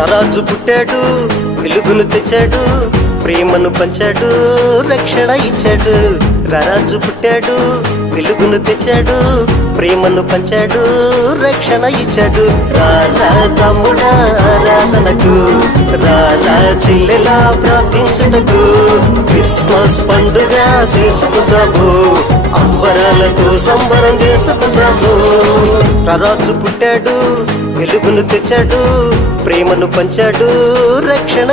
రారాజు పుట్టాడు, వెలుగును తెచ్చాడు, ప్రేమను పంచాడు, రక్షణ ఇచ్చాడు. రారాజు పుట్టాడు, వెలుగును తెచ్చాడు, ప్రేమను పంచాడు, రక్షణ ఇచ్చాడు. రాలా తమ్ముడా ఆరాధనకు, రాలా చెల్లెలా ప్రార్థించుటకు, క్రిస్మస్ పండుగ చేసుకుందాము, అంబరాలతో సంబరం చేసుకుందాము. రారాజు పుట్టాడు, వెలుగును తెచ్చాడు, ప్రేమను పంచాడు, రక్షణ